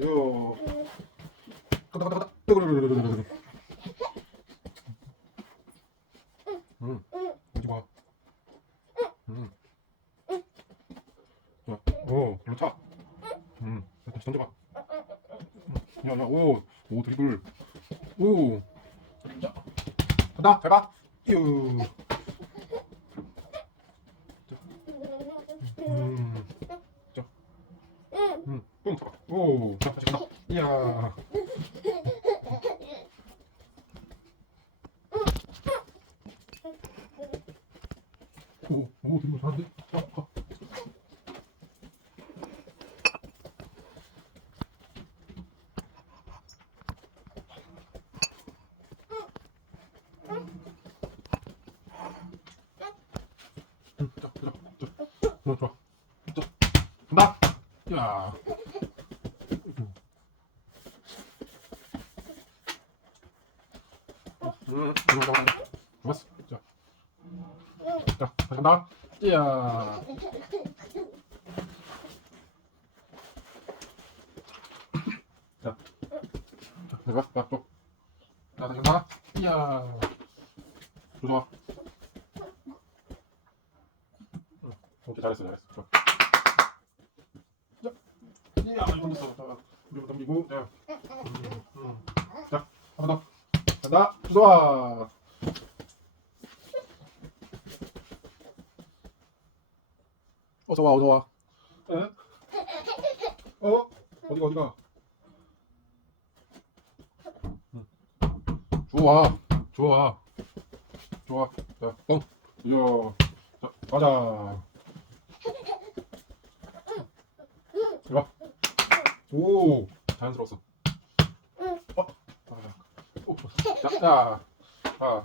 응 가다 뜨거르르르르르 응. 좋아 오 그렇다 응 다시 던져봐 야 야 오, 오 드리블 오 자, 간다 잘 봐. 유. 음. 자. 음. 오. 자, 다시 간다. 이야. 오, 오, 드리블 잘하는데? 자, 가. 좋아, 좋아. 자, 간다. 야. 음. 좋았어. 자, 자, 다시 간다. 이야. 자, 자, 내가 가, 또. 자, 다시 간다. 이야. 좋아, 좋아. 오케이 잘했어 잘했어 좋아. 자 이거 됐어 자 우리 덤비고 자 음, 음. 자, 한번 더. 간다 좋아. 어서 와 어서 와. 응? 어? 어디가 어디가? 응. 좋아 좋아. 좋아. 자 뻥. 이야 자 가자 이거 봐. 오 자연스러웠어 어? 아, 오, 자, 자, 자.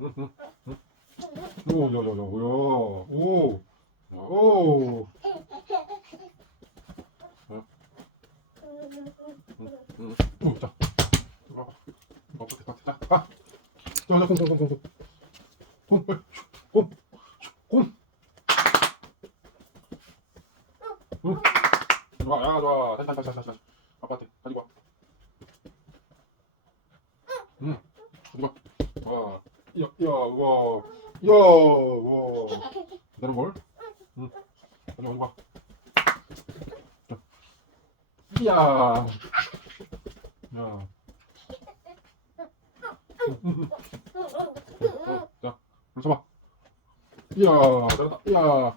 응, 응, 응. 오, 야, 야, 야, 야, 오, 야, 오, 응, 오, 자, 이거 봐. 이거 어떻게 다, 자, 가. 자, 자, 공, 공, 공, 공, 공, 공, 공, 슉, 공. 응. 좋아, 야, 좋아. 다시, 다시, 다시, 다시, 다시. 아빠한테 가지고 와. 응. 가지고 와. 와. 야, 야, 와. 야, 와. 기다려 뭘? 응. 가지고 와. 자. 이야. 야. 응, 응, 응. 어, 자, 불 써봐. 이야, 잘한다. 이야.